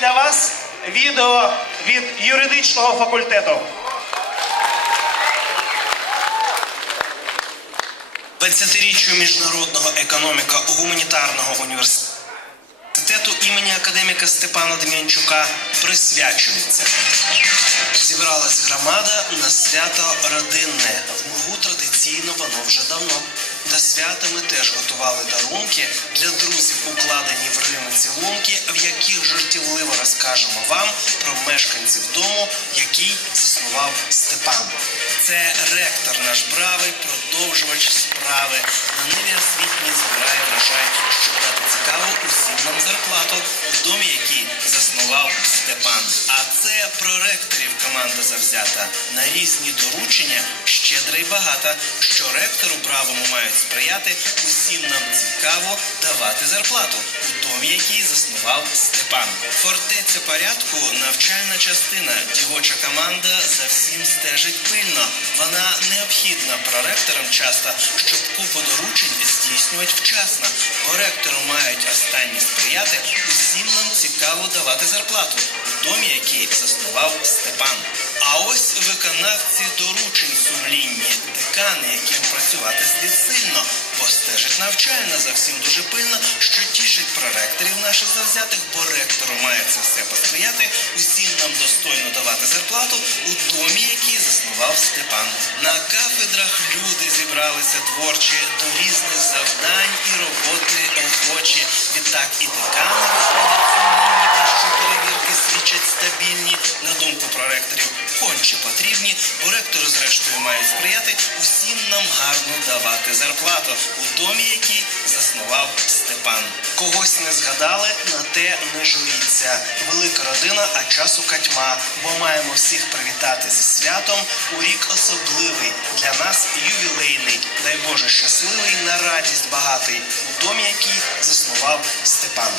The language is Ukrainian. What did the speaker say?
для вас відео від юридичного факультету. 20-річчю міжнародного економіко-гуманітарного університету імені академіка Степана Дем'янчука присвячується. Зібралась громада на свято родинне. В Мургу традиційно воно вже давно. До свята ми теж готували дарунки для друзів, укладені в Рими цілунки, в яких жартівливо розкажемо вам про мешканців дому, який заснував Степан. Це ректор наш бравий, продовжувач справи. На ниві освітній збирає врожай, щоб дати цікаво усім нам зарплату у домі, який заснував Степан. А це проректорів команда завзята. На різні доручення щедра й багата. Що ректору бравому мають сприяти, усім нам цікаво давати зарплату у домі, який заснував Степан. Фортеця порядку навчальна частина. Дівоча команда за всім стежить пильно. Вона необхідна проректорам часто, щоб купу доручень здійснювати вчасно. Бо ректору мають останні сприяти. Усім нам цікаво давати зарплату у домі, який заснував ось виконавці доручень сумлінні, декани, яким працювати слід сильно, бо стежить навчальна за всім дуже пильно, що тішить проректорів наших завзятих, бо ректору має це все посприяти, усім нам достойно давати зарплату у домі, який заснував Степан. На кафедрах люди зібралися творчі до різних завдань і роботи охочі. Відтак і декани виходять перевірки стабільні. На думку проректорів, конче потрібні, бо ректору зрештою мають сприяти усім нам гарно давати зарплату у домі, який заснував Степан. Когось не згадали, на те не журіться. Велика родина, а часу катьма, бо маємо всіх привітати зі святом у рік особливий для нас ювілейний. Дай Боже щасливий на радість багатий у домі, який заснував Степан.